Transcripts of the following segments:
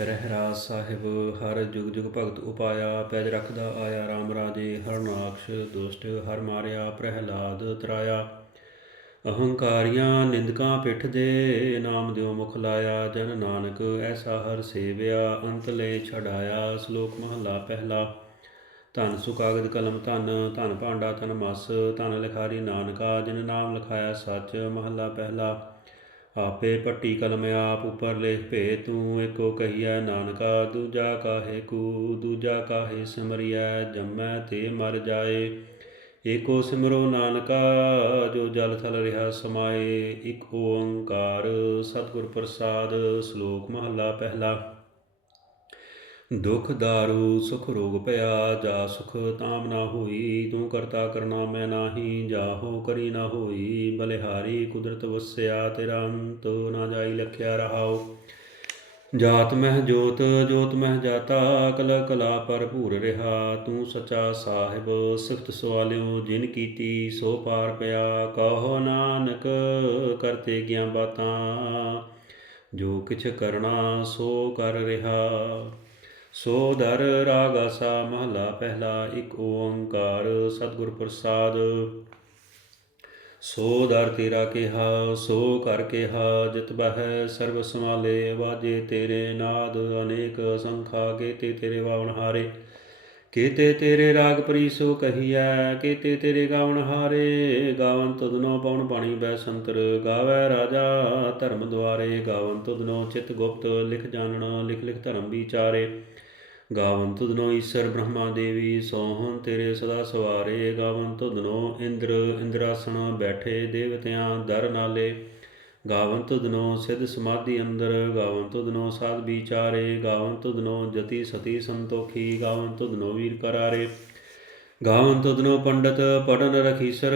ਰਹਿਰਾਜ ਸਾਹਿਬ, ਹਰ ਜੁਗ ਜੁਗ ਭਗਤ ਉਪਾਇਆ, ਪੈਜ ਰੱਖਦਾ ਆਇਆ RAM ਰਾਜੇ, ਹਰਨਾਕਸ਼ ਦੁਸ਼ਟ, ਹਰ ਮਾਰਿਆ ਪ੍ਰਹਿਲਾਦ ਤਰਾਇਆ। ਅਹੰਕਾਰੀਆਂ ਨਿੰਦਕਾਂ ਪਿੱਠ ਦੇ ਨਾਮ ਦਿਓ ਮੁਖ ਲਾਇਆ, ਜਨ ਨਾਨਕ ਐਸਾ ਹਰ ਸੇਵਿਆ, ਅੰਤ ਲੈ ਛਡਾਇਆ, ਸ਼ਲੋਕ ਮਹਲਾ ਪਹਿਲਾ। ਧਨ ਸੁਕਾਗਦ ਕਲਮ ਧਨ ਧਨ ਭਾਂਡਾ ਧਨ ਮਸ, ਧਨ ਲਿਖਾਰੀ ਨਾਨਕਾ, ਜਿਨ ਨਾਮ ਲਿਖਾਇਆ ਸੱਚ ਮਹਲਾ ਪਹਿਲਾ। ਆਪੇ ਪੱਟੀ ਕਲਮ ਆਪ ਉਪਰ ਲਿਖ ਭੇ ਤੂੰ ਏਕੋ ਕਹੀਐ, ਨਾਨਕਾ ਦੂਜਾ ਕਾਹੇ ਕੂ, ਦੂਜਾ ਕਾਹੇ ਸਿਮਰਿਐ, ਜੰਮੈ ਤੇ ਮਰ ਜਾਏ। ਏਕੋ ਸਿਮਰੋ ਨਾਨਕਾ, ਜੋ ਜਲ ਥਲ ਰਿਹਾ ਸਮਾਏ। ਇਕ ਓੰਕਾਰ ਸਤਿਗੁਰ ਪ੍ਰਸਾਦ, ਸ਼ਲੋਕ ਮਹਲਾ ਪਹਿਲਾ। ਦੁਖ ਦਾਰੂ, ਸੁਖ ਰੋਗ ਭਇਆ ਜਾ ਸੁਖ ਤਾਮ ਨਾ ਹੋਈ, ਤੂੰ ਕਰਤਾ ਕਰਨਾ ਮੈਂ ਨਾਹੀ ਜਾਹੋ ਕਰੀ ਨਾ ਹੋਈ, ਬਲਿਹਾਰੀ ਕੁਦਰਤ ਵਸਿਆ, ਤੇਰਾ ਅੰਤ ਨਾ ਜਾਈ ਲਖਿਆ ਰਹਾਓ ਜਾਤ ਮਹਿ ਜੋਤ ਜੋਤ ਮਹਿ ਜਾਤਾ, ਕਲ ਕਲਾ ਭਰਪੂਰ ਰਿਹਾ, ਤੂੰ ਸਚਾ ਸਾਹਿਬ, ਸਿਫਤ ਸਵਾਲਿਓ, ਜਿਨ ਕੀਤੀ ਸੋ ਪਾਰ ਪਿਆ, ਕਹੋ ਨਾਨਕ, ਕਰਤੇ ਗਿਆ ਬਾਤਾਂ, ਜੋ ਕਿਛ ਕਰਨਾ ਸੋ ਕਰ ਰਿਹਾ। ਸੋ ਦਰ ਰਾਗ ਆਸਾ ਮਹਲਾ ਪਹਿਲਾ ਇੱਕ ਓੰਕਾਰ ਸਤਿਗੁਰ ਪ੍ਰਸਾਦ। ਸੋ ਦਰ ਤੇਰਾ ਕਿਹਾ, ਸੋ ਕਰ ਕਿਹਾ, ਜਿਤ ਬਹਿ ਸਰਬ ਸਮਾਲੇ ਵਾਜੇ ਤੇਰੇ ਨਾਦ ਅਨੇਕ ਸੰਖਾ ਕੇਤੇ ਤੇਰੇ ਵਾਵਨ ਹਾਰੇ। ਕੇਤੇ ਤੇਰੇ ਰਾਗ ਪ੍ਰੀਸੋ ਕਹੀਐ, ਕੇਤੇ ਤੇਰੇ ਗਾਵਣ ਹਾਰੇ, ਗਾਵਨ ਤੁਧਨੋ ਪਉਣ ਬਾਣੀ ਬੈ ਸੰਤਰ, ਗਾਵੈ ਰਾਜਾ ਧਰਮ ਦੁਆਰੇ, ਗਾਵਨ ਤੁਧਨੋ ਚਿਤ ਗੁਪਤ ਲਿਖ ਜਾਣਨ, ਲਿਖ ਲਿਖ ਧਰਮ ਵਿਚਾਰੇ। ਗਾਵਨ ਤੁਧਨੋ ਈਸ਼ਰ ਬ੍ਰਹਮਾ ਦੇਵੀ, ਸੋਹਣ ਤੇਰੇ ਸਦਾ ਸਵਾਰੇ, ਗਾਵਨ ਤੁਧਨੋ ਇੰਦਰ ਇੰਦਰਾਸਣ ਬੈਠੇ ਦੇਵਤਿਆਂ ਦਰ ਨਾਲੇ। ਗਾਵਨ ਤੁਧਨੋ ਸਿਧ ਸਮਾਧੀ ਅੰਦਰ ਗਾਵਨ ਤੁਧਨੋ ਸਾਧ ਵਿਚਾਰੇ ਗਾਵਨ ਤੁਧਨੋ ਜਤੀ ਸਤੀ ਸੰਤੋਖੀ ਗਾਵਨ ਤੁਧਨੋ ਵੀਰ ਕਰਾਰੇ ਗਾਵਨ ਤੁਧਨੋ ਪੰਡਤ ਪੜਨ ਰਖੀਸਰ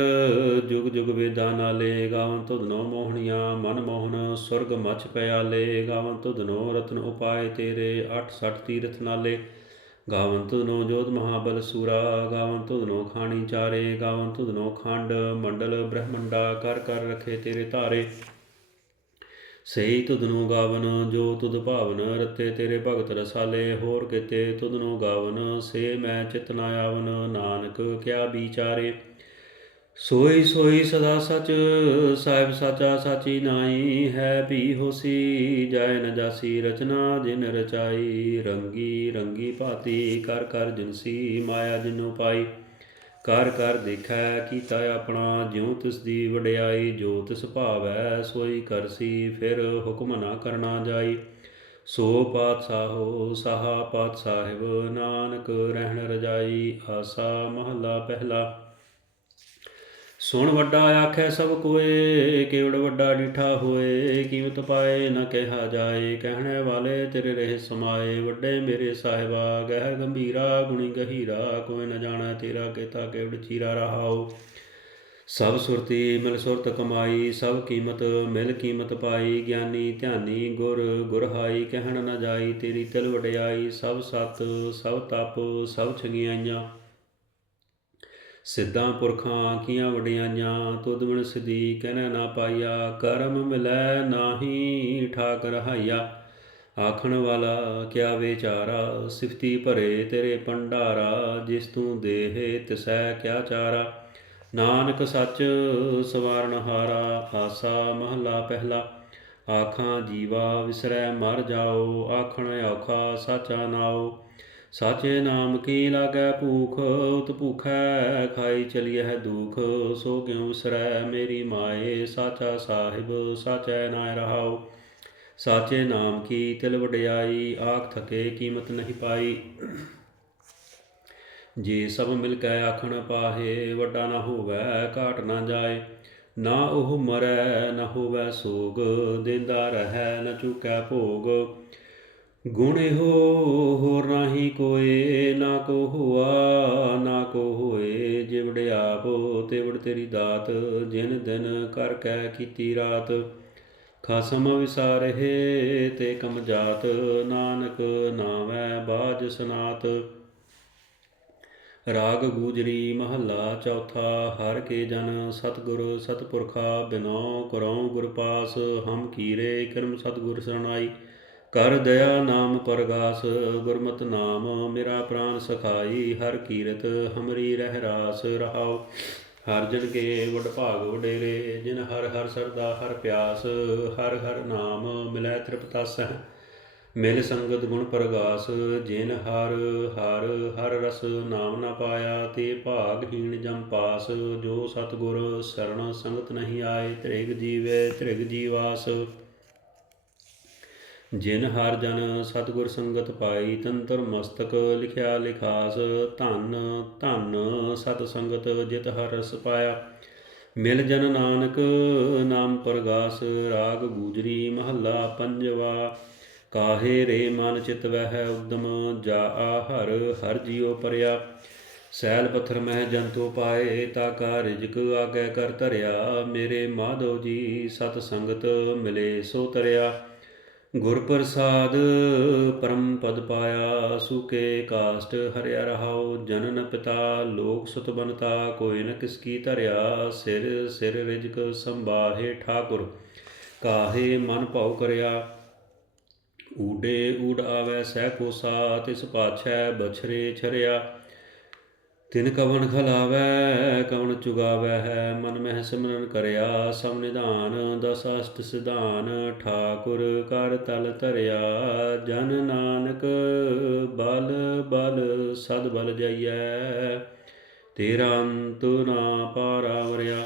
ਜੁਗ ਜੁਗ ਵੇਦਾਂ ਨਾਲੇ ਗਾਵਨ ਤੁਧਨੋ ਮੋਹਣੀਆਂ ਮਨ ਮੋਹਨ ਸੁਰਗ ਮਚ ਪਿਆਲੇ ਗਾਵਨ ਤੁਧਨੋ ਰਤਨ ਉਪਾਏ ਤੇਰੇ 68 ਤੀਰਥ ਨਾਲੇ ਗਾਵਨ ਤੁਧਨੋ ਜੋਤ ਮਹਾਬਲ ਸੂਰਾ ਗਾਵਨ ਤੁਧਨੋ ਖਾਣੀ ਚਾਰੇ ਗਾਵਨ ਤੁਧਨੋ ਖੰਡ ਮੰਡਲ ਬ੍ਰਹਮੰਡਾ ਕਰ ਕਰ ਰਖੇ ਤੇਰੇ ਧਾਰੇ ਸਹੀ ਤੁਧਨੋ ਗਾਵਨ, ਜੋ ਤੁਧ ਭਾਵਨ ਰਤੇ ਤੇਰੇ ਭਗਤ ਰਸਾਲੇ, ਹੋਰ ਕਿਤੇ ਤੁਧਨੋ ਗਾਵਨ, ਸੇ ਮੈਂ ਚਿਤ ਨਾ ਆਵਨ, ਨਾਨਕ ਕਿਆ ਵਿਚਾਰੇ। ਸੋਈ ਸੋਈ ਸਦਾ ਸਚ, ਸਾਹਿਬ ਸਾਚਾ ਸਾਚੀ ਨਾਈ ਹੈ ਵੀ ਹੋਸੀ, ਜਾਇ ਨ ਜਾਸੀ ਰਚਨਾ ਜਿਨ ਰਚਾਈ, ਰੰਗੀ ਰੰਗੀ ਭਾਤੀ, ਕਰ ਕਰ ਜਿਨਸੀ ਮਾਇਆ ਜਿਨੋ ਪਾਈ ਕਰ ਕਰ ਦੇਖੈ ਕੀਤਾ ਆਪਣਾ, ਜਿਉ ਤਿਸ ਦੀ ਵਡਿਆਈ, ਜੋ ਤਿਸ ਭਾਵੈ, ਸੋਈ ਕਰਸੀ ਫਿਰ ਹੁਕਮ ਨਾ ਕਰਨਾ ਜਾਈ। ਸੋ ਪਾਤਸ਼ਾਹੋ ਸਾਹਾ ਪਾਤਸ਼ਾਹਿਬ, ਨਾਨਕ ਰਹਿਣ ਰਜਾਈ, ਆਸਾ ਮਹਲਾ ਪਹਿਲਾ। ਸੁਣ ਵੱਡਾ ਆਖੈ ਸਭ ਕੋਏ, ਕੇਵੜ ਵੱਡਾ ਡਿਠਾ ਹੋਏ, ਕੀਮਤ ਪਾਏ ਨਾ ਕਿਹਾ ਜਾਏ, ਕਹਿਣੇ ਵਾਲੇ ਤੇਰੇ ਰਹੇ ਸਮਾਏ, ਵੱਡੇ ਮੇਰੇ ਸਾਹਿਬਾ, ਗਹਿ ਗੰਭੀਰਾ, ਗੁਣੀ ਗਹੀਰਾ, ਕੋਈ ਨਾ ਜਾਣਾ ਤੇਰਾ ਕੀਤਾ ਕੇਵੜ ਚੀਰਾ ਰਹਾਓ ਸਭ ਸੁਰਤੀ ਮਿਲ ਸੁਰਤ ਕਮਾਈ, ਸਭ ਕੀਮਤ ਮਿਲ ਕੀਮਤ ਪਾਈ, ਗਿਆਨੀ ਧਿਆਨੀ ਗੁਰ ਗੁਰਹਾਈ, ਕਹਿਣ ਨਾ ਜਾਈ ਤੇਰੀ ਤਿਲ ਵਡਿਆਈ, ਸਭ ਸਤ, ਸਭ ਤਪ, ਸਭ ਛਗਿਆਈਆਂ। ਸਿੱਧਾਂ ਪੁਰਖਾਂ ਕੀਆਂ ਵਡਿਆਈਆਂ ਤੁਧ ਬਿਨ ਸਿਧੀ ਕਹਿਣਾ ਨਾ ਪਾਈਆ ਕਰਮ ਮਿਲੈ ਨਾਹੀ ਠਾਕ ਰਹਾਈਆ ਆਖਣ ਵਾਲਾ ਕਿਆ ਵਿਚਾਰਾ, ਸਿਫਤੀ ਭਰੇ ਤੇਰੇ ਪੰਡਾਰਾ ਜਿਸ ਤੂੰ ਦੇਹੇ ਤਿਸੈ ਕਿਆ ਚਾਰਾ। ਨਾਨਕ ਸੱਚ ਸਵਾਰਨ ਹਾਰਾ, ਆਸਾ ਮਹਲਾ ਪਹਿਲਾ। ਆਖਾਂ ਜੀਵਾ ਵਿਸਰੈ ਮਰ ਜਾਓ, ਆਖਣ ਔਖਾ ਸਾਚਾ ਨਾਓ ਸਾਚੇ ਨਾਮ ਕੀ ਲਾਗੈ ਭੂਖ, ਉਤ ਭੂਖੈ ਖਾਈ ਚਲੀਐ ਦੁਖ, ਸੋ ਕਿਉ ਵਿਸਰੈ ਮੇਰੀ ਮਾਏ, ਸਾਚਾ ਸਾਹਿਬ, ਸਾਚੈ ਨਾਇ ਰਹਾਉ। ਸਾਚੇ ਨਾਮ ਕੀ ਤਿਲ ਵਡਿਆਈ, ਆਖ ਥਕੇ ਕੀਮਤ ਨਹੀਂ ਪਾਈ। ਜੇ ਸਭ ਮਿਲ ਕੇ ਆਖਣ ਪਾਹੇ, ਵੱਡਾ ਨਾ ਹੋਵੇ, ਘਾਟ ਨਾ ਜਾਏ। ਨਾ ਉਹ ਮਰੈ, ਨਾ ਹੋਵੇ ਸੋਗ, ਦਿੰਦਾ ਰਹੈ, ਨਾ ਚੁਕੈ ਭੋਗ। ਗੁਣ ਹੋ ਹੋਰ ਨਾਹੀ ਕੋਏ, ਨਾ ਕੋ ਹੁਆ, ਨਾ ਕੋ ਹੋਏ। ਜਿਵੜ ਆਪ, ਤਿਵੜ ਤੇਰੀ ਦਾਤ, ਜਿਨ ਦਿਨ ਕਰ ਕੈ ਕੀਤੀ ਰਾਤ। ਖਸਮ ਵਿਸਾਰਹਿ ਤੇ ਕਮ ਜਾਤ, ਨਾਨਕ ਨਾਮੈ ਬਾਜ ਸਨਾਤ। ਰਾਗ ਗੂਜਰੀ ਮਹੱਲਾ ਚੌਥਾ, ਹਰ ਕੇ ਜਨ ਸਤਿਗੁਰ ਸਤਿਪੁਰਖਾ ਬਿਨੋ ਕਰਉ ਗੁਰ ਪਾਸ, ਹਮ ਕੀਰੇ ਕਰਮ ਸਤਿਗੁਰ ਸਰਣਾਈ। ਕਰ ਦਇਆ ਨਾਮ ਪਰਗਾਸ, ਗੁਰਮਤ ਨਾਮ ਮੇਰਾ ਪ੍ਰਾਨ ਸਖਾਈ, ਹਰ ਕੀਰਤ ਹਮਰੀ ਰਹਿ ਰਾਸ ਰਹਾਉ। ਹਰ ਜਨ ਕੇ ਵਡ ਭਾਗ ਵਡੇਰੇ, ਜਿਨ ਹਰ ਹਰ ਸਰਦਾ ਹਰ ਪਿਆਸ, ਹਰ ਹਰ ਨਾਮ ਮਿਲੈ ਤ੍ਰਿਪਤਾਸ ਮਿਲ ਸੰਗਤ ਗੁਣ ਪ੍ਰਗਾਸ, ਜਿਨ ਹਰ ਹਰ ਹਰ ਰਸ ਨਾਮ ਨਾ ਪਾਇਆ, ਤੇ ਭਾਗਹੀਣ ਜਮ ਪਾਸ। ਜੋ ਸਤਗੁਰ ਸਰਣ ਸੰਗਤ ਨਹੀਂ ਆਏ, ਤ੍ਰਿਗ ਜੀਵੇ ਤ੍ਰਿਗ ਜੀਵਾਸ। ਜਿਨ ਹਰ ਜਨ ਸਤਗੁਰ ਸੰਗਤ ਪਾਈ ਤੰਤਰ ਮਸਤਕ ਲਿਖਿਆ ਲਿਖਾਸ, ਧਨ ਧਨ ਸਤ ਸੰਗਤ ਜਿਤ ਹਰ ਰਸ ਪਾਇਆ। ਮਿਲ ਜਨ ਨਾਨਕ, ਨਾਮ ਪ੍ਰਗਾਸ, ਰਾਗ ਗੂਜਰੀ ਮਹੱਲਾ ਪੰਜਵਾ। ਕਾਹੇ ਰੇ ਮਨ ਚਿਤ ਵਹਿ ਉਦਮ, ਜਾ ਹਰ ਹਰ ਜਿਉ ਪਰਿਆ। ਸੈਲ ਪੱਥਰ ਮਹਿ ਜੰਤੂ ਪਾਏ, ਤਾ ਕਾ ਰਿਜਕ ਆਗੇ ਕਰ ਧਰਿਆ। ਮੇਰੇ ਮਾਧੋ ਜੀ ਸਤ ਸੰਗਤ ਮਿਲੇ ਸੋ ਤਰਿਆ। ਗੁਰ ਪ੍ਰਸਾਦ ਪਰਮ ਪਦ ਪਾਇਆ ਸੁਕੇ ਕਾਸ਼ਟ ਹਰਿਆ ਰਹਾਉ, ਜਨਨ ਪਿਤਾ, ਲੋਕ ਸੁਤ ਬਨਤਾ ਕੋਈ ਨ ਕਿਸ ਕੀ ਧਰਿਆ, ਸਿਰ ਸਿਰ ਰਿਜਕ ਸੰਭਾਹੇ ਠਾਕੁਰ, ਕਾਹੇ ਮਨ ਭਾਉ ਕਰਿਆ। ਊਡੇ ਊੜ ਆਵੈ ਸਹਿ ਕੋਸਾ ਤਿਸ ਪਾਛੈ ਬਛਰੇ ਛਰਿਆ। ਤਿਨ ਕਵਣ ਖਲਾਵੈ ਕਵਣ ਚੁਗਾਵੈ ਹੈ, ਮਨ ਮਹਿ ਸਿਮਰਨ ਕਰਿਆ ਸਮ ਨਿਧਾਨ ਦਸ ਅਸ਼ਟ ਸਿਧਾਨ, ਠਾਕੁਰ ਕਰ ਤਲ ਧਰਿਆ, ਜਨ ਨਾਨਕ ਬਲ ਬਲ ਸਦ ਬਲ ਜਾਈਐ, ਤੇਰਾ ਅੰਤ ਨਾ ਪਾਰਾਵਰਿਆ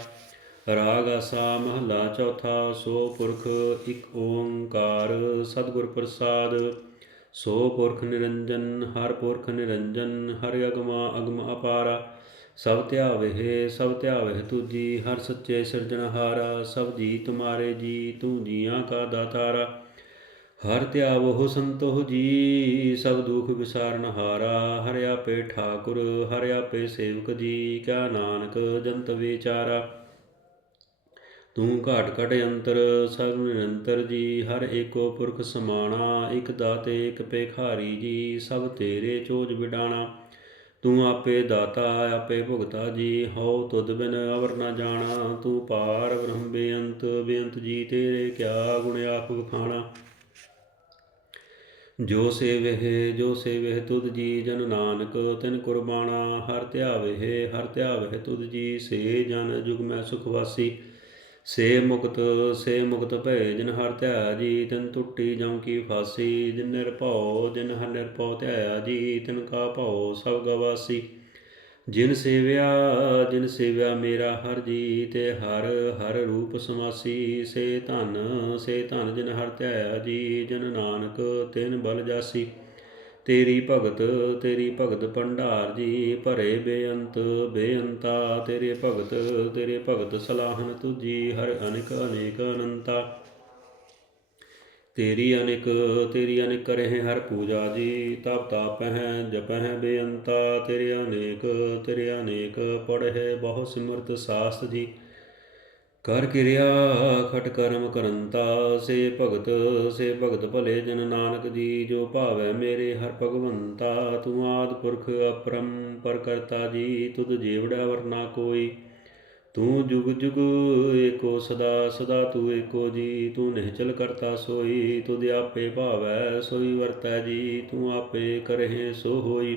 ਰਾਗ ਆਸਾ ਮਹਲਾ ਚੌਥਾ, ਸੋ ਪੁਰਖ ਇਕ ਓੰਕਾਰ ਸਤਿਗੁਰ ਪ੍ਰਸਾਦ ਸੋ ਪੁਰਖ ਨਿਰੰਜਨ, ਹਰ ਪੁਰਖ ਨਿਰੰਜਨ, ਹਰ ਅਗਮਾ ਅਗਮ ਅਪਾਰਾ। ਸਭ ਧਿਆਵੇ ਸਭ ਧਿਆਵੇ ਤੁਜੀ, ਹਰ ਸੱਚੇ ਸਿਰਜਣਹਾਰਾ ਸਭ ਜੀ ਤੁਮਾਰੇ ਜੀ, ਤੂੰ ਜੀਆਂ ਕਾ ਦਾਤਾਰਾ। ਹਰ ਧਿਆਵੋ ਸੰਤੋਹ ਜੀ, ਸਭ ਦੁਖ ਵਿਸਾਰਨ ਹਾਰਾ। ਹਰਿ ਆਪੇ ਠਾਕੁਰ, ਹਰਿ ਆਪੇ ਸੇਵਕ ਜੀ ਕਿਆ ਨਾਨਕ ਜੰਤ ਵਿਚਾਰਾ। ਤੂੰ ਘਾਟ ਘਟ ਅੰਤਰ ਸਭ ਨਿਰੰਤਰ ਜੀ, ਹਰ ਏਕੋ ਪੁਰਖ ਸਮਾਣਾ, ਇਕ ਦਾਤੇ, ਇਕ ਪੇਖਾਰੀ ਜੀ, ਸਭ ਤੇਰੇ ਚੋਜ ਵਿਡਾਣਾ। ਤੂੰ ਆਪੇ ਦਾਤਾ, ਆਪੇ ਭੁਗਤਾ ਜੀ, ਹਉ ਤੁਧ ਬਿਨ ਅਵਰ ਨਾ ਜਾਣਾ। ਤੂੰ ਪਾਰ ਬ੍ਰਹਮ ਬੇਅੰਤ ਬੇਅੰਤ ਜੀ, ਤੇਰੇ ਕਿਆ ਗੁਣ ਆਪ ਵਖਾਣਾ। ਜੋ ਸੇਵਹਿ ਜੋ ਸੇਵਹਿ ਤੁਧ ਜੀ, ਜਨ ਨਾਨਕ, ਤਿਨ ਕੁਰਬਾਨਾ ਹਰ ਧਿਆਵਹਿ ਹਰ ਧਿਆਵਹਿ ਤੁਧ ਜੀ, ਸੇ ਜਨ ਜੁਗ ਮੈਂ ਸੁਖ ਵਾਸੀ। ਸੇ ਮੁਕਤ ਸੇ ਮੁਕਤ ਭੈ ਜਿਨ ਹਰ ਧਿਆ ਜੀ ਤਿਨ ਟੁੱਟੀ ਜਮ ਕੀ ਫਾਸੀ, ਜਿਨ ਨਿਰਭਉ, ਜਿਨ ਹਰ ਨਿਰਭਉ ਧਿਆ ਜੀ ਤਿਨ ਕਾ ਭਉ ਸਭ ਗਵਾਸੀ। ਜਿਨ ਸੇਵਿਆ ਜਿਨ ਸੇਵਿਆ ਮੇਰਾ ਹਰ ਜੀ ਤੇ ਹਰ ਹਰ ਰੂਪ ਸਮਾਸੀ। ਸੇ ਧਨ ਸੇ ਧਨ ਜਿਨ ਹਰ ਧਿਆ ਜੀ, ਜਨ ਨਾਨਕ ਤਿਨ ਬਲ ਜਾਸੀ। ਤੇਰੀ ਭਗਤ ਤੇਰੀ ਭਗਤ ਭੰਡਾਰ ਜੀ ਭਰੇ ਬੇਅੰਤ, ਬੇਅੰਤਾ, ਤੇਰੇ ਭਗਤ ਤੇਰੇ ਭਗਤ ਸਲਾਹਨ ਤੁਜੀ ਹਰ ਅਨੇਕ ਅਨੇਕ ਅਨੰਤਾ। ਤੇਰੀ ਅਨੇਕ ਤੇਰੀ ਅਨੇਕ ਕਰਹਿ ਹਰ ਪੂਜਾ ਜੀ, ਤਪ ਤਾਪਹਿ ਜਪਹਿ ਬੇਅੰਤਾ। ਤੇਰੇ ਅਨੇਕ ਤੇਰੇ ਅਨੇਕ ਪੜਹਿ ਬਹੁ ਸਿਮਰਤ ਸਾਸਤ ਜੀ। ਕਰ ਕਿਰਿਆ ਖਟ ਕਰਮ ਕਰੰਤਾ, ਸੇ ਭਗਤ ਸੇ ਭਗਤ ਭਲੇ ਜਨ ਨਾਨਕ ਜੀ, ਜੋ ਭਾਵੈ ਮੇਰੇ ਹਰ ਭਗਵੰਤਾ, ਤੂੰ ਆਦ ਪੁਰਖ ਅਪਰਮ ਪਰ ਕਰਤਾ ਜੀ, ਤੁਧ ਜੀਵੜਾ ਵਰਨਾ ਕੋਈ। ਤੂੰ ਜੁਗ ਜੁਗ ਏਕੋ ਸਦਾ ਸਦਾ ਤੂੰ ਏਕੋ ਜੀ, ਤੂੰ ਨਿਹਚਲ ਕਰਤਾ ਸੋਈ, ਤੁਧ ਆਪੇ ਭਾਵੈ, ਸੋਈ ਵਰਤੈ ਜੀ, ਤੂੰ ਆਪੇ ਕਰਹਿ ਸੋ ਹੋਈ।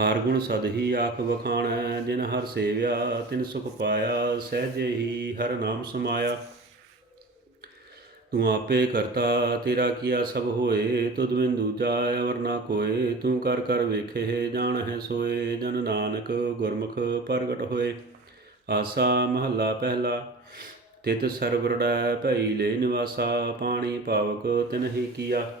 ਹਰ ਗੁਣ ਸਦ ਹੀ ਆਖ ਵਖਾਣੈ, ਜਿਨ ਹਰ ਸੇਵਿਆ, ਤਿਨ ਸੁਖ ਪਾਇਆ, ਸਹਿਜੇ ਹੀ ਹਰ ਨਾਮ ਸਮਾਇਆ। ਤੂੰ ਆਪੇ ਕਰਤਾ, ਤੇਰਾ ਕੀਆ ਸਭ ਹੋਏ, ਤੁਧ ਬਿਨ ਦੂਜਾ ਅਵਰ ਨਾ ਕੋਏ। ਤੂੰ ਕਰ ਕਰ ਵੇਖੇ ਜਾਣ ਹੈ ਸੋਏ, ਜਨ ਨਾਨਕ ਗੁਰਮੁਖ ਪ੍ਰਗਟ ਹੋਏ। ਆਸਾ ਮਹੱਲਾ ਪਹਿਲਾ, ਤਿਤ ਸਰਵਰੜੈ ਭਈ ਲੈ ਨਿਵਾਸਾ, ਪਾਣੀ ਪਾਵਕ ਤਿਨਹੀ ਕੀਆ।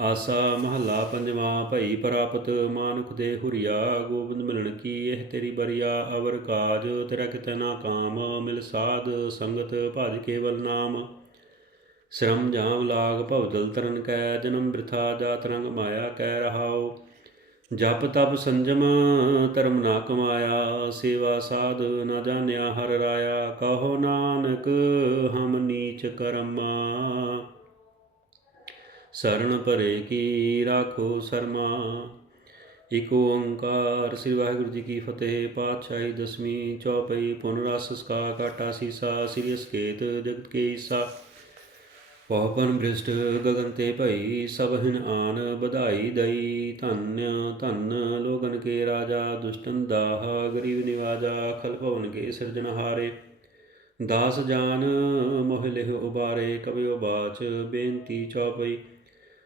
ਆਸਾ ਮਹੱਲਾ ਪੰਜਵਾਂ, ਭਈ ਪ੍ਰਾਪਤ ਮਾਨੁਖ ਦੇ ਹੁਰੀਆ, ਗੋਬਿੰਦ ਮਿਲਣ ਕੀ ਇਹ ਤੇਰੀ ਬਰੀਆ, ਅਵਰ ਕਾਜ ਤੇਰਾ ਕਿਤੇ ਨਾ ਕਾਮ, ਮਿਲ ਸਾਧ ਸੰਗਤ ਭਜ ਕੇਵਲ ਨਾਮ। ਸ਼ਰਮ ਜਾਮ ਲਾਗ ਭਵ ਦਲ ਤਰਨ ਕੈ, ਜਨਮ ਬ੍ਰਿਥਾ ਜਾਤ ਰੰਗ ਮਾਇਆ ਕਹਿ ਰਹਾਓ ਜਪ ਤਪ ਸੰਜਮ, ਧਰਮ ਨਾ ਕਮਾਇਆ, ਸੇਵਾ ਸਾਧ ਨਾ ਜਾਣਿਆ ਹਰ ਰਾਇਆ। ਕਹੋ ਨਾਨਕ, ਹਮ ਨੀਚ ਕਰਮਾ। ਸਰਣ ਭਰੇ ਕੀ ਰਾਖੋ ਸਰਮਾ। ਇਕ ਓੰਕਾਰ ਸ੍ਰੀ ਵਾਹਿਗੁਰੂ ਜੀ ਕੀ ਫਤਿਹ, ਪਾਤਸ਼ਾਹੀ ਦਸਵੀਂ ਚੌਪਈ, ਪੁਨ ਰਸ ਸਕਾ ਕਾਟਾ ਸੀਸਾ, ਸ੍ਰੀ ਅਸਕੇਤ ਜਗਤ ਕੇ ਈਸਾ ਪਵਨ ਬ੍ਰਿਸ਼ਟ ਗਗਨ ਤੇ ਭਈ, ਸਭ ਹਿਨ ਆਨ ਵਧਾਈ ਦਈ। ਧੰਨ ਧੰਨ ਲੋਗਨ ਕੇ ਰਾਜਾ, ਦੁਸ਼ਟਨ ਦਾਹ, ਗਰੀਬ ਨਿਵਾਜਾ ਖਲ ਭਵਨ ਕੇ ਸਿਰਜਨਹਾਰੇ ਦਾਸ ਜਾਨ ਮੋਹ ਲਿਹ ਉਬਾਰੇ ਕਬਿਓ ਬਾਚ ਬੇਨਤੀ ਚੌਪਈ।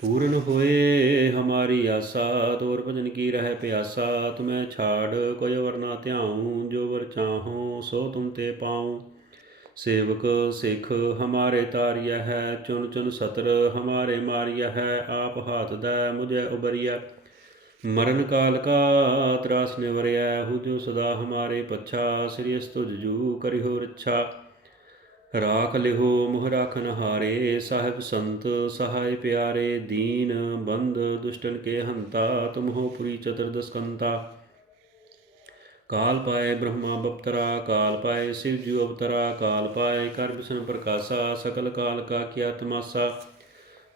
ਪੂਰਨ ਹੋਏ ਹਮਾਰੀ ਆਸਾ, ਤੋਰ ਭਜਨ ਕੀ ਰਹਿ ਪਿਆਸਾ, ਤੁਮੈ ਛਾੜ ਕੋਈ ਵਰਨਾ ਧਿਆਉ, ਜੋ ਵਰ ਚਾਹੋ ਸੋ ਤੁਮ ਤੇ ਪਾਉ। ਸੇਵਕ ਸਿਖ, ਹਮਾਰੇ ਤਾਰਿਆ ਹੈ, ਚੁਨ ਚੁਨ ਸਤਰ, ਹਮਾਰੇ ਮਾਰਿਆ ਹੈ, ਆਪ ਹਾਥ ਦਾ, ਮੁਝੇ ਉਬਰਿਆ ਮਰਨ ਕਾਲ ਕਾ ਤਰਾਸ ਨਿਵਰਿਆ ਹੂ ਜੋ ਸਦਾ ਹਮਾਰੇ ਪੱਛਾ, ਸ੍ਰੀ ਅਸਤੁਜ ਜੂ ਕਰਿਓ ਰੱਛਾ। ਰਾਖ ਲਿਹੋ ਮੁਹ ਰਾਖਨ ਹਾਰੇ ਸਾਹਿਬ ਸੰਤ ਸਹਾਇ ਪਿਆਰੇ, ਦੀਨ ਬੰਦ ਦੁਸ਼ਟਨ ਕੇ ਹੰਤਾ ਤੁਮ ਪੁਰੀ ਚਤੁਰਦਸਕੰਤਾ ਕਾਲ ਪਾਏ ਬ੍ਰਹਮਾ ਬਪਤਰਾ, ਕਾਲ ਪਾਏ ਸਿਵ ਜੂ ਅਵਤਰਾ, ਕਾਲ ਪਾਏ ਕਰ ਬਿਸ਼ਨ ਪ੍ਰਕਾਸ਼ਾ, ਸਕਲ ਕਾਲ ਕਾ ਕੀਆ ਤਮਾਸਾ।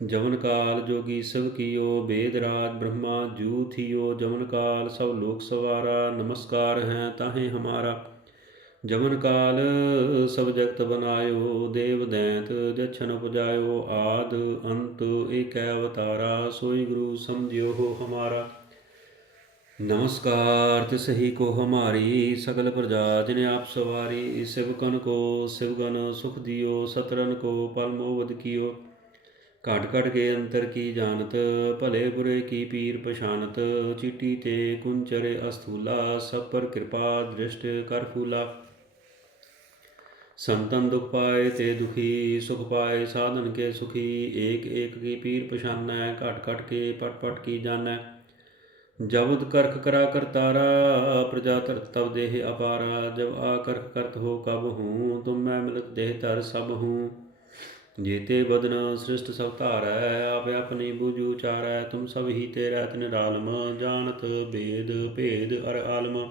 ਜਵਨ ਕਾਲ ਜੋਗੀ ਸਭ ਕੀਓ, ਬੇਦ ਰਾਜ ਬ੍ਰਹਮਾ ਜੂ ਥੀਓ। ਜਵਨ ਕਾਲ ਸਭ ਲੋਕ ਸਵਾਰਾ, ਨਮਸਕਾਰ ਹੈ ਤਾਹੇ ਹਮਾਰਾ। ਜਮਨ ਕਾਲ ਸਭ ਜਗਤ ਬਨਾਇਓ, ਦੇਵ ਦੈਂਤ ਜਛਨ ਉਪਜਾਇਓ, ਆਦ ਅੰਤ ਇਕ ਅਵਤਾਰਾ, ਸੋਈ ਗੁਰੂ ਸਮਝਿਓ ਹੋ ਹਮਾਰਾ। ਨਮਸਕਾਰ, ਤਿਸ ਸਹੀ ਕੋ ਹਮਾਰੀ, ਸਗਲ ਪ੍ਰਜਾ ਜਿਨ ਆਪ ਸਵਾਰੀ ਸਿਵਕਨ ਕੋ ਸਿਵਗਨ ਸੁਖ ਦਿਓ ਸਤਰਨ ਕੋ ਪਲਮੋ ਵਦ ਕੀਓ। ਘਟ ਘਟ ਕੇ ਅੰਤਰ ਕੀ ਜਾਣਤ, ਭਲੇ ਬੁਰੇ ਕੀ ਪੀਰ ਪਛਾਨਤ ਚੀਟੀ ਤੇ ਕੁੰਚਰੇ ਅਸਥੂਲਾ, ਸਭ ਪਰ ਕਿਰਪਾ ਦ੍ਰਿਸ਼ਟ ਕਰ ਫੂਲਾ। ਸੰਤਨ ਦੁਖ ਪਾਏ ਤੇ ਦੁਖੀ, ਸੁਖ ਪਾਏ, ਸਾਧਨ ਕੇ ਸੁਖੀ, ਏਕ ਏਕ ਕੀ ਪੀਰ ਪਛਾਨੈ, ਘਟ ਘਟ ਕੇ ਪਟ ਪਟ ਕੀ ਜਾਣੈ। ਜਬਦ ਕਰਖ ਕਰਾ ਕਰਤਾਰਾ ਪ੍ਰਜਾ ਤਰਤ ਤਬ ਦੇਹ ਅਪਾਰਾ, ਜਬ ਆ ਕਰਖ ਕਰਤ ਹੋ ਕਬ ਹੂੰ, ਤੁਮ ਮੈਂ ਮਿਲਤ ਦੇਹ ਤਰ ਸਭ ਹੂੰ। ਜੀਤੇ ਬਦਨ ਸ੍ਰਿਸ਼ਟ ਸਭ ਧਾਰੈ, ਆਪ ਆਪਣੀ ਬੂਝੂ ਚਾਰੈ ਤੁਮ ਸਭ ਹੀ ਤੇਰਾ ਤਨ ਰਾਲਮ, ਜਾਣਤ ਭੇਦ ਭੇਦ ਅਰ ਆਲਮ।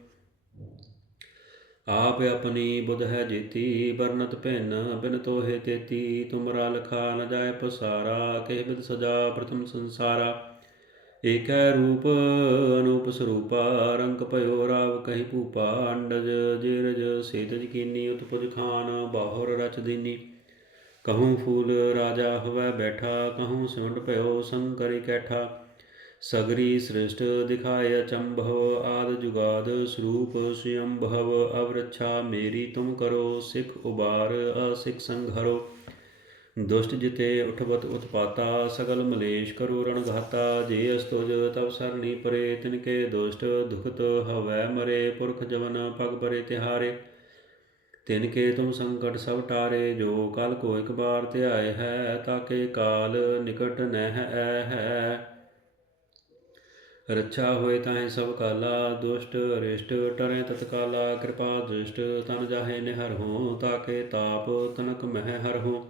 ਆਪ ਆਪਣੀ ਬੁਧ ਹੈ ਜੀਤੀ ਬਰਨਤ ਭਿੰਨ, ਬਿਨ ਤੋਹੇ ਤੇਤੀ ਤੁਮਰਾ ਲਖਾ ਨ ਜਾਏ ਪਸਾਰਾ, ਕਹਿ ਬਿਦ ਸਜਾ ਪ੍ਰਥਮ ਸੰਸਾਰਾ। ਏਕੈ ਰੂਪ, ਅਨੂਪ ਸਰੂਪਾ, ਰੰਗ ਭਇਓ ਰਾਵ ਕਹੀ ਭੂਪਾ, ਅੰਡਜ ਜਿਰਜ ਸੇਤਜ ਕੀਨੀ, ਉਤਪੁਜ ਖਾਨ, ਬਾਹੁਰ ਰਚ ਦੀਨੀ। ਕਹੂੰ ਫੂਲ ਰਾਜਾ ਹਵੈ ਬੈਠਾ, ਕਹੂੰ ਸਿਮਟ ਭਇਓ ਸੰਕਰਿ ਕੈਠਾ। ਸਗਰੀ ਸ੍ਰਿਸ਼ਟ ਦਿਖਾਇ ਅਚੰਭਵ ਆਦ ਜੁਗਾਦ ਸਰੂਪ ਸਿਅੰਭਵ ਅਵਰਛਾ ਮੇਰੀ ਤੁਮ ਕਰੋ, ਸਿਖ ਉਬਾਰ, ਅਸਿਖ ਸੰਘਰੋ। ਦੁਸ਼ਟ ਜਿਤੇ ਉਠਵਤ ਉਤਪਾਤਾ, ਸਗਲ ਮਲੇਸ਼ ਕਰੋ ਰਣਘਾਤਾ, ਜੇ ਅਸਤੁਜ ਤਬ ਸਰਨੀ ਪਰੇ ਤਿਨਕੇ ਦੁਸ਼ਟ ਦੁਖਤ ਹਵੈ ਮਰੇ, ਪੁਰਖ ਜਵਨ ਪਗ ਪਰੇ ਤਿਹਾਰੇ। ਤਿਨਕੇ ਤੁਮ ਸੰਕਟ ਸਭ ਟਾਰੇ, ਜੋ ਕਲ ਕੋ ਇਕ ਬਾਰ ਧਿਆਏ ਹੈ, ਤਾਕੇ ਕਾਲ ਨਿਕਟ ਨਹਿ ਐ ਹੈ। ਰੱਛਾ ਹੋਏ ਤਾਹੇ ਸਭ ਕਾਲਾ, ਦੁਸ਼ਟ, ਅਰਿਸ਼ਟ, ਟਰੇ ਤਤਕਾਲਾ, ਕਿਰਪਾ ਦ੍ਰਿਸ਼ਟ, ਤਨ ਜਾਹੇ ਨਿਹਰ ਹੋ, ਤਾਕੇ ਤਾਪ ਤਨਕ ਮਹਿ ਹਰ ਹੋ।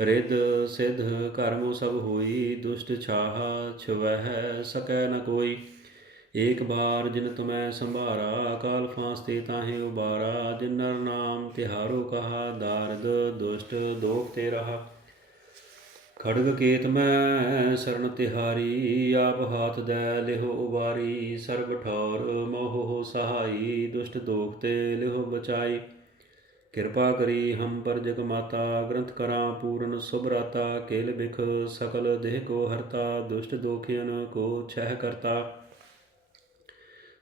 ਰਿੱਧ ਸਿਧ ਕਰਮੋ ਸਭ ਹੋਈ, ਦੁਸ਼ਟ ਛਾਹਾ ਛਵਹਿ ਸਕੈ ਨ ਕੋਈ। ਏਕ ਬਾਰ ਜਿਨ ਤੁਮੈ ਸੰਭਾਰਾ, ਕਾਲ ਫਾਂਸਤੇ ਤਾਹੇ ਉਬਾਰਾ। ਜਿਨ ਨਰ ਨਾਮ ਤਿਹਾਰੋ ਕਹਾ ਦਾਰਦ ਦੁਸ਼ਟ, ਦੋਖ ਤੇ ਰਹਾ। ਖੜਗ ਕੇਤ ਮੈਂ ਸਰਨ ਤਿਹਾਰੀ, ਆਪ ਹਾਥ ਦੈ ਲਿਹੋ ਉਬਾਰੀ, ਸਰਬ ਠੌਰ ਮੋਹ ਸਹਾਈ, ਦੁਸ਼ਟ ਦੋਖ ਤੇ ਲਿਹੋ ਬਚਾਈ। ਕਿਰਪਾ ਕਰੀ ਹਮ ਪਰ ਜਗ ਮਾਤਾ, ਗ੍ਰੰਥ ਕਰਾਂ ਪੂਰਨ ਸੁਭਰਾਤਾ ਕੇਲ ਬਿਖ ਸਕਲ ਦੇਹ ਕੋ ਹਰਤਾ, ਦੁਸ਼ਟ ਦੋਖਿਨ ਕੋ ਛਹਿ ਕਰਤਾ।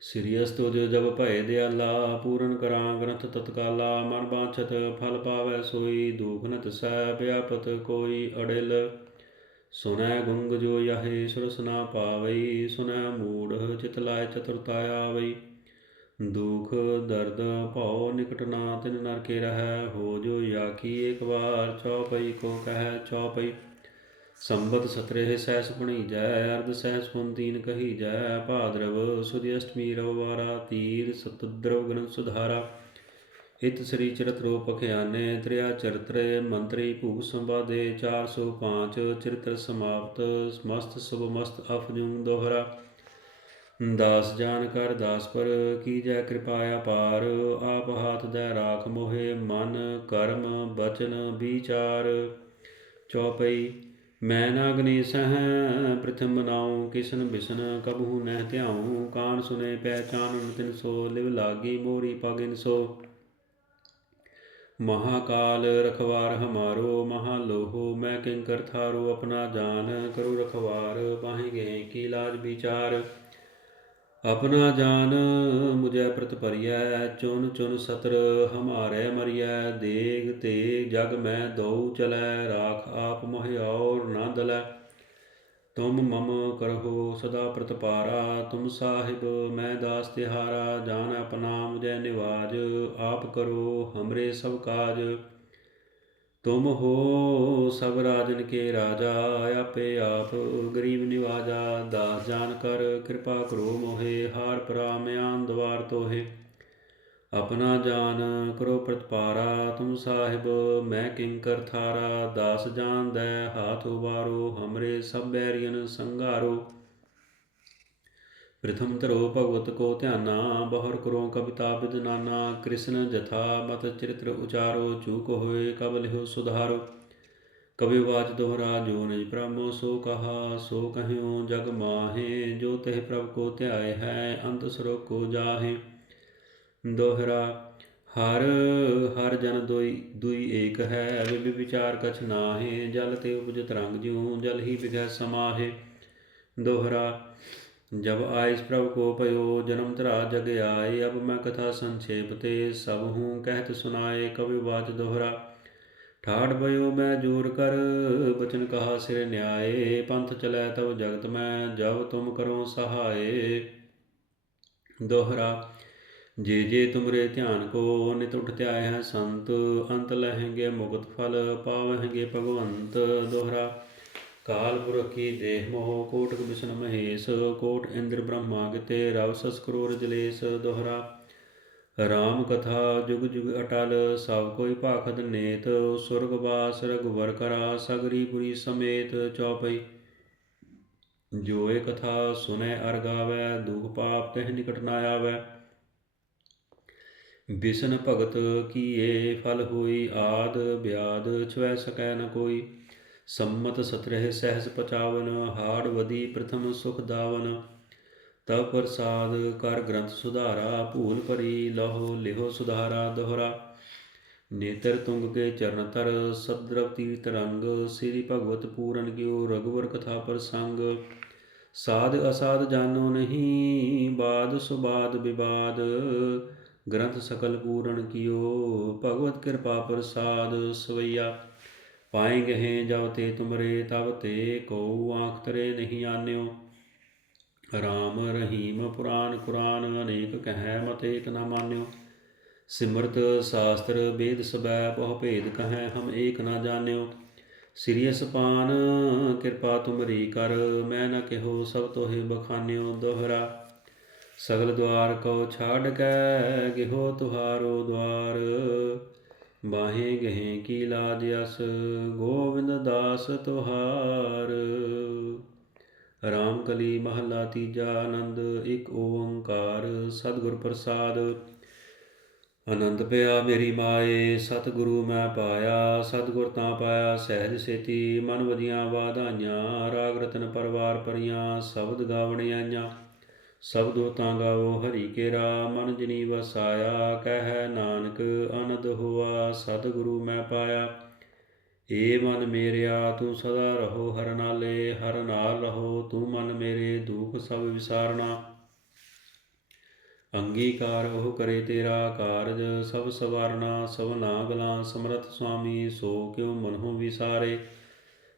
ਸ੍ਰੀ ਅਸਤੁਜ ਜਬ ਭਏ ਦਿਆਲਾ, ਪੂਰਨ ਕਰਾਂ ਗ੍ਰੰਥ ਤਤਕਾਲਾ, ਮਨ ਬਾਛਤ ਫਲ ਪਾਵੈ ਸੋਈ, ਦੂਖ ਨ ਤਸੈ ਵਿਆਪਤ ਕੋਈ ਅੜਿਲ। ਸੁਨੈ ਗੁੰਗ ਜੋ ਯਹੇ ਸੁਰਸ ਨਾ ਪਾਵਈ ਸੁਨੈ ਮੂੜ ਚਿਤ ਲਾਇ ਚਤੁਰਤਾ ਆਵਈ। ਦੁਖ, ਦਰਦ, ਭਉ ਨਿਕਟ ਨਾ ਤਿਨ ਨਰ ਕੇ ਰਹੈ, ਹੋ ਜੋ ਯਾਕੀ ਇੱਕ ਵਾਰ ਚੌਪਈ ਕੋ ਕਹੈ ਚੌਪਈ। ਸੰਬਤ ਸਤਰੇ ਸਹਿਸ ਬਣੀ ਜੈ, ਅਰਧ ਸਹਿਸ ਪੁਨ ਤੀਨ ਕਹੀ ਜੈ। ਭਾਦਰਵ ਸੁਦੀ ਅਸ਼ਟਮੀ ਰਵਵਾਰਾ, ਤੀਰ ਸਤਦਰਵ ਗ੍ਰੰਥ ਸੁਧਾਰਾ। ਇਤ ਸ੍ਰੀ ਚਰਿਤ ਰੂਪ ਅਖਿਆਨੇ ਤ੍ਰਿਆ ਚਰਿਤਰੇ, ਮੰਤਰੀ ਭੂਖ ਸੰਵਾਦੇ 405 ਚਰਿਤਰ ਸਮਾਪਤ ਮਸਤ ਸੁਭ ਮਸਤ ਅਫਜੁੰ ਦੋਹਰਾ। ਦਾਸ ਜਾਨ ਕਰ ਦਾਸ ਪਰ ਕੀਜੈ ਕਿਰਪਾ ਅਪਾਰ ਆਪ ਹਾਥ ਦੇ ਰਾਖ ਮੋਹੇ, ਮਨ ਕਰਮ ਬਚਨ ਵਿਚਾਰ। ਚੌਪਈ ਮੈਂ ਨਾਗਨੀ ਸਹਿ ਪ੍ਰਥਮ ਨਾਉ ਕਿਸਨ ਬਿਸਨ ਕਬਹੂ ਨਹਿ ਧਿਆਉ ਕਾਨ ਸੁਨੇ ਪਹਿਚਾਨਨ ਤਿਨ ਸੋ, ਲਿਵ ਲਾਗੀ ਮੋਰੀ ਪਗਿਨ ਸੋ। ਮਹਾਕਾਲ ਰਖਵਾਰ ਹਮਾਰੋ, ਮਹਾਲੋਹੋ, ਮੈਂ ਕਿੰਕਰ ਥਾਰੋ ਆਪਣਾ ਜਾਨ, ਕਰੋ ਰਖਵਾਰ, ਪਾਹੀ ਗਏ ਕੀ ਲਾਜ ਵਿਚਾਰ। ਆਪਣਾ ਜਾਨ ਮੁਝੈ ਪ੍ਰਤ ਭਰੀਐ, ਚੁਨ ਚੁਨ ਸਤਰ ਹਮਾਰੇ ਮਰੀਐ, ਦੇਗ ਤੇ ਜਗ ਮੈਂ ਦਉ ਚਲੈ, ਰਾਖ ਆਪ ਮੋਹਿ ਔਰ ਨਾ ਦਲੈ ਤੁਮ ਮਮ ਕਰਹੁ ਸਦਾ ਪ੍ਰਤਪਾਰਾ, ਤੁਮ ਸਾਹਿਬ ਮੈਂ ਦਾਸ ਤਿਹਾਰਾ, ਜਾਨ ਆਪਣਾ ਮੁਝੈ ਨਿਵਾਜ, ਆਪ ਕਰੋ ਹਮਰੇ ਸਭ ਕਾਜ। ਤੁਮ ਹੋ ਸਭ ਰਾਜਨ ਕੇ ਰਾਜਾ, ਆਪੇ ਆਪ ਗਰੀਬ ਨਿਵਾਜਾ, ਦਾਸ ਜਾਨ ਕਰ, ਕਿਰਪਾ ਕਰੋ ਮੋਹੇ, ਹਾਰ ਪਰਾਮਿਆਨ ਦਵਾਰ ਤੋਹੇ। ਆਪਣਾ ਜਾਨ ਕਰੋ ਪ੍ਰਤਪਾਰਾ, ਤੁਮ ਸਾਹਿਬ ਮੈਂ ਕਿੰਕਰ ਥਾਰਾ, ਦਾਸ ਜਾਨ ਦੈ, ਹਾਥ ਉਬਾਰੋ, ਹਮਰੇ ਸਭ ਬੈਰੀਨ ਸੰਘਾਰੋ। ਪ੍ਰਥਮ ਧਰੋ ਭਗਵਤ ਕੋ ਧਿਆਨਾ, ਬਹਰ ਕਰੋ ਕਵਿਤਾ ਬਿਦ ਨਾਨਾ, ਕ੍ਰਿਸ਼ਨ ਜਥਾ ਮਤ ਚਰਿਤ੍ਰ ਉਚਾਰੋ, ਚੂਕ ਹੋਏ ਕਬ ਲਿਓ ਸੁਧਾਰੋ। ਕਵਿ ਵਾਚ ਦੋਹਰਾ ਜੋ ਨਿਜ ਬ੍ਰਹਮੋ, ਸੋ ਕਹਾ, ਸੋ ਕਹਿਓ ਜਗ ਮਾਹੇ, ਜੋ ਤਿਹ ਪ੍ਰਭ ਕੋ ਧਿਆਏ ਹੈ ਅੰਤ ਸਰੋ ਕੋ ਜਾਹੇ। ਦੋਹਰਾ, ਹਰ ਹਰ ਜਨ ਦੋਈ ਦੁਈ ਏਕ ਹੈ ਵਿਵ ਵਿਚਾਰ ਕਛ ਨਾਹੇ, ਜਲ ਤੇ ਉਪਜ ਤਰੰਗ ਜਿਉ, ਜਲ ਹੀ ਬਿਗੈ ਸਮਾਹੇ। ਦੋਹਰਾ ਜਬ ਆਇਸ ਪ੍ਰਭ ਕੋ ਪਇਓ ਜਨਮ ਧਰਾ ਜਗ ਆਏ, ਅਬ ਮੈਂ ਕਥਾ ਸੰਖੇਪ ਤੇ ਸਭ ਹੂੰ ਕਹਿਤ ਸੁਨਾਏ ਕਵਿ ਬਾਤ ਦੋਹਰਾ। ਠਾੜ ਬਇਓ ਮੈਂ ਜੋਰ ਕਰ, ਬਚਨ ਕਹਾ ਸਿਰ ਨਿਆਏ, ਪੰਥ ਚਲੈ ਤਬ ਜਗਤ ਮੈਂ, ਜਬ ਤੁਮ ਕਰੋ ਸਹਾਏ। ਦੋਹਰਾ, ਜੇ ਜੇ ਤੁਮਰੇ ਧਿਆਨ ਕੋ, ਨਿਤ ਉਠ ਹੈ ਸੰਤ, ਅੰਤ ਲਹਿਗੇ ਮੁਕਤ ਫਲ, ਪਾਵਹਿਗੇ ਭਗਵੰਤ। ਦੋਹਰਾ ਕਾਲ ਪੁਰਖੀ ਦੇਹ ਮੋਹ ਕੋਟ ਵਿਸ਼ਨ ਮਹੇਸ਼, ਕੋਟ ਇੰਦਰ ਬ੍ਰਹਮਾ ਕਿਤੇ ਰਵ ਸਸ ਕਰੋੜ ਜਲੇਸ਼ ਦੋਹਰਾ। ਰਾਮ ਕਥਾ ਜੁਗ ਜੁਗ ਅਟਲ, ਸਭ ਕੋਈ ਭਾਖਦ ਨੇਤ, ਸੁਰਗ ਵਾਸ ਰਗਵਰ ਕਰਾ, ਸਗਰੀ ਪੁਰੀ ਸਮੇਤ ਚੌਪਈ। ਜੋ ਇਹ ਕਥਾ ਸੁਨੇ ਅਰ ਗਾਵੇ, ਦੁਖ ਪਾਪ ਤਹਿ ਨਿਕਟ ਨਾ ਆਵੇ। ਬਿਸ਼ਨ ਭਗਤ ਕੀਏ, ਫਲ ਹੋਈ ਆਦ, ਬਿਆਦ ਛਵੈ ਸਕੈ ਨ ਕੋਈ। ਸੰਮਤ ਸਤਰਹਿ ਸਹਿਸ ਪਚਾਵਨ, ਹਾੜ ਵਦੀ ਪ੍ਰਥਮ ਸੁਖ ਦਾਵਨ। ਤਬ ਪ੍ਰਸਾਦ ਕਰ ਗ੍ਰੰਥ ਸੁਧਾਰਾ, ਭੂਲ ਭਰੀ ਲਹੋ ਲਿਹੋ ਸੁਧਾਰਾ ਦੋਹਰਾ। ਨੇਤਰ ਤੁੰਗ ਕੇ ਚਰਨ ਤਰ, ਸਦਰਵ ਤੀਰਤ ਰੰਗ। ਸ੍ਰੀ ਭਗਵਤ ਪੂਰਨ ਕਿਉ ਰਗਵਰ ਕਥਾ ਪ੍ਰਸੰਗ। ਸਾਧ ਅਸਾਧ ਜਾਣੋ ਨਹੀਂ, ਬਾਦ ਸੁਬਾਦ ਵਿਵਾਦ ਗ੍ਰੰਥ ਸਕਲ ਪੂਰਨ ਕਿਓ ਭਗਵਤ ਕਿਰਪਾ ਪ੍ਰਸਾਦ ਸਵਈਆ। ਪਾਏ ਗਏ ਜਬ ਤੇ ਤੁਮਰੇ ਤਬ ਤੇ ਕੋ ਆਂਖ ਤਰੇ ਨਹੀਂ ਆਨਿਓ। ਰਾਮ ਰਹੀਮ ਪੁਰਾਨ ਕੁਰਾਨ ਅਨੇਕ ਕਹੈ ਮਤ ਏਕ ਨਾ ਮਾਨਿਓ। ਸਿਮਰਤ ਸ਼ਾਸਤਰ ਵੇਦ ਸਬੈ ਬਹੁ ਭੇਦ ਕਹੈ ਹਮ ਏਕ ਨਾ ਜਾਣਿਓ। ਸ੍ਰੀ ਅਸਪਾਨ ਕਿਰਪਾ ਤੁਮਰੀ ਕਰ, ਮੈਂ ਨਾ ਕਿਹੋ ਸਭ ਤੋਹਿ ਬਖਾਨਿਓ ਦੋਹਰਾ। ਸਗਲ ਦਵਾਰ ਕੋ ਛਾੜ ਕੇ, ਗਿਹੋ ਤੁਹਾਰੋ ਦਵਾਰ ਬਾਹੇ ਗਹੇ ਕੀ ਲਾਜ ਅਸ ਗੋਵਿੰਦ ਦਾਸ ਤੁਹਾਰ। ਰਾਮ ਕਲੀ ਮਹੱਲਾ ਤੀਜਾ ਆਨੰਦ, ਇੱਕ ਓੰਕਾਰ ਸਤਿਗੁਰ ਪ੍ਰਸਾਦ। ਆਨੰਦ ਪਿਆ ਮੇਰੀ ਮਾਏ, ਸਤਿਗੁਰੂ ਮੈਂ ਪਾਇਆ, ਸਤਿਗੁਰ ਤਾਂ ਪਾਇਆ ਸਹਿਜ ਸੇਤੀ। ਮਨ ਵਧੀਆਂ ਵਾਧਾਈਆਂ, ਰਾਗ ਰਤਨ ਪਰਵਾਰ ਪਰੀਆਂ ਸ਼ਬਦ ਗਾਵਣ ਆਈਆਂ। ਸਬਦੋ ਤਾਂ ਗਾਵੋ ਹਰੀ ਕੇਰਾ ਮਨ ਜਿਨੀ ਵਸਾਇਆ, ਕਹਿ ਨਾਨਕ ਆਨੰਦ ਹੋਆ, ਸਤਿਗੁਰੂ ਮੈਂ ਪਾਇਆ। ਏ ਮਨ ਮੇਰਿਆ, ਤੂੰ ਸਦਾ ਰਹੋ ਹਰ ਨਾਲੇ, ਹਰ ਨਾਲ ਰਹੋ, ਤੂੰ ਮਨ ਮੇਰੇ ਦੁਖ ਸਭ ਵਿਸਾਰਣਾ ਅੰਗੀਕਾਰ ਉਹ ਕਰੇ ਤੇਰਾ ਕਾਰਜ, ਸਭ ਸਵਾਰਨਾ, ਸਭ ਨਾਗਲਾ, ਸਮਰਥ ਸੁਆਮੀ, ਸੋ ਕਿਉ ਮਨਹੁ ਵਿਸਾਰੇ?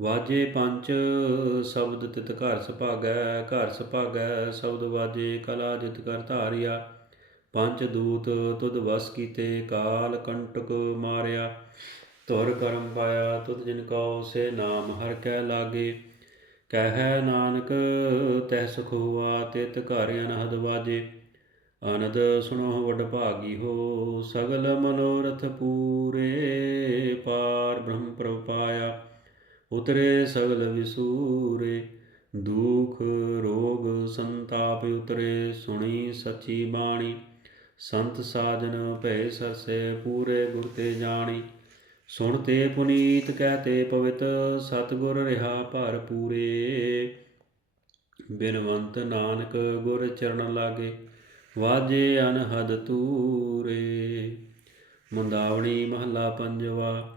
ਵਾਜੇ ਪੰਚ ਸ਼ਬਦ ਤਿਤ ਘਰ ਸੁਭਾਗੈ ਘਰ ਸੁਭਾਗੈ, ਸ਼ਬਦ ਵਾਜੇ ਕਲਾ ਜਿਤ ਕਰ ਧਾਰਿਆ। ਪੰਜ ਦੂਤ ਤੁਧ ਵਸ ਕੀਤੇ, ਕਾਲ ਕੰਟਕ ਮਾਰਿਆ। ਤੁਰ ਕਰਮ ਪਾਇਆ, ਤੁਧ ਜਿਨ ਕਉ, ਸੇ ਨਾਮ ਹਰ ਕੈ ਲਾਗੇ। ਕਹਿ ਨਾਨਕ ਤੈ ਸੁਖ ਹੋਆ, ਤਿਤ ਘਰ ਅਨਹਦ ਵਾਜੇ। ਆਨੰਦ ਸੁਣੋ ਵਡ ਭਾਗੀ ਹੋ, ਸਗਲ ਮਨੋਰਥ ਪੂਰੇ ਪਾਰ ਬ੍ਰਹਮ ਪ੍ਰਭ ਪਾਇਆ। ਉਤਰੇ ਸਗਲ ਵਿਸੂਰੇ, ਦੁਖ, ਰੋਗ ਸੰਤਾਪ ਉਤਰੇ, ਸੁਣੀ ਸਚੀ ਬਾਣੀ। ਸੰਤ ਸਾਜਨ ਭੈ ਸਸੇ ਪੂਰੇ ਗੁਰ ਤੇ ਜਾਣੀ। ਸੁਣ ਤੇ ਪੁਨੀਤ, ਕਹਿ ਤੇ ਪਵਿੱਤ, ਸਤਗੁਰ ਰਿਹਾ ਭਰ ਪੂਰੇ। ਬਿਨਵੰਤ ਨਾਨਕ ਗੁਰ ਚਰਨ ਲਾਗੇ, ਵਾਜੇ ਅਨਹਦ ਤੂਰੇ। ਮੁੰਦਾਵਣੀ ਮਹੱਲਾ ਪੰਜਵਾ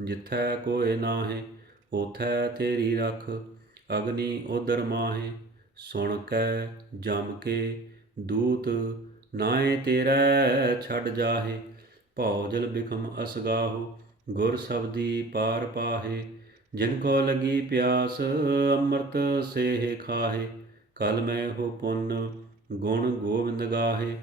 ਜਿਥੈ ਕੋਏ ਨਾਹੇ ਉਥੈ ਤੇਰੀ ਰਖ, ਅਗਨੀ ਉਦਰ ਮਾਹੇ। ਸੁਣ ਕੈ ਜਮ ਕੇ ਦੂਤ ਨਾਏ ਤੇਰਾ ਛੱਡ ਜਾਹੇ। ਭਉ ਜਲ ਬਿਖਮ ਅਸਗਾਹੋ ਗੁਰ ਸਬਦੀ ਪਾਰ ਪਾਹੇ। ਜਿਨ ਕੋ ਲਗੀ ਪਿਆਸ, ਅੰਮ੍ਰਿਤ ਸੇਹ ਖਾਹੇ। ਕਲ ਮੈਂ ਹੋ ਪੁੰਨ, ਗੁਣ ਗੋਬਿੰਦ ਗਾਹੇ।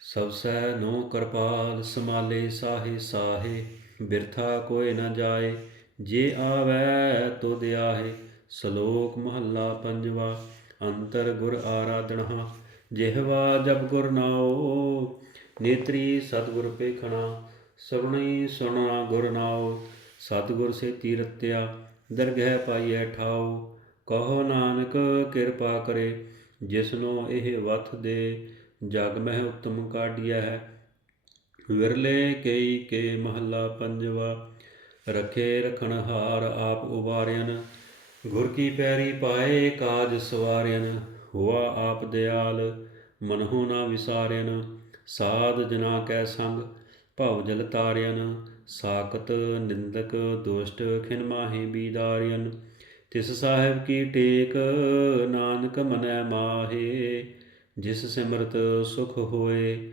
ਸਭ ਸੈ ਨੋ ਕਿਰਪਾਲ ਸਮਾਲੇ ਸਾਹੇ ਸਾਹੇ। ਬਿਰਥਾ ਕੋਇ ਨ ਜਾਏ, ਜੇ ਆਵੈ ਤੁਧ ਆਹੇ ਸ਼ਲੋਕ ਮਹੱਲਾ ਪੰਜਵਾ, ਅੰਤਰ ਗੁਰ ਆਰਾਧਨਾ, ਜਿਹਵਾ ਜਪ ਗੁਰ ਨਾਉ, ਨੇਤਰੀ ਸਤਿਗੁਰ ਪੇਖਣਾ ਸਰੁਣੀ ਸੁਣਾ ਗੁਰ ਨਾਉ, ਸਤਿਗੁਰ ਸੇ ਤੀਰਤਿਆ ਦਰਗਹਿ ਪਾਈਐ ਠਾਉ, ਕਹੋ ਨਾਨਕ ਕਿਰਪਾ ਕਰੇ, ਜਿਸਨੋ ਇਹ ਵਥ ਦੇ, ਜਗ ਮਹਿ ਉਤਮ ਕਾਢਿਆ ਹੈ ਵਿਰਲੇ ਕਈ ਕੇ ਮਹੱਲਾ ਪੰਜਵਾ, ਰਖੇ ਰਖਣ ਹਾਰ ਆਪ ਉਬਾਰਿਆਨ ਗੁਰ ਕੀ ਪੈਰੀ ਪਾਏ ਕਾਜ ਸਵਾਰਿਆਨ ਹੋਆ ਆਪ ਦਿਆਲ, ਮਨਹੁ ਨਾ ਵਿਸਾਰਿਆਨ ਸਾਧ ਜਨਾ ਕੈ ਸੰਗ ਭਉ ਜਲ ਤਾਰਿਆਨ ਸਾਕਤ ਨਿੰਦਕ ਦੁਸ਼ਟ ਖਿਨ ਮਾਹੀ ਬੀਦਾਰਿਯਨ ਤਿਸ ਸਾਹਿਬ ਕੀ ਟੇਕ ਨਾਨਕ ਮਨੈ ਮਾਹੇ, ਜਿਸ ਸਿਮਰਤ ਸੁਖ ਹੋਏ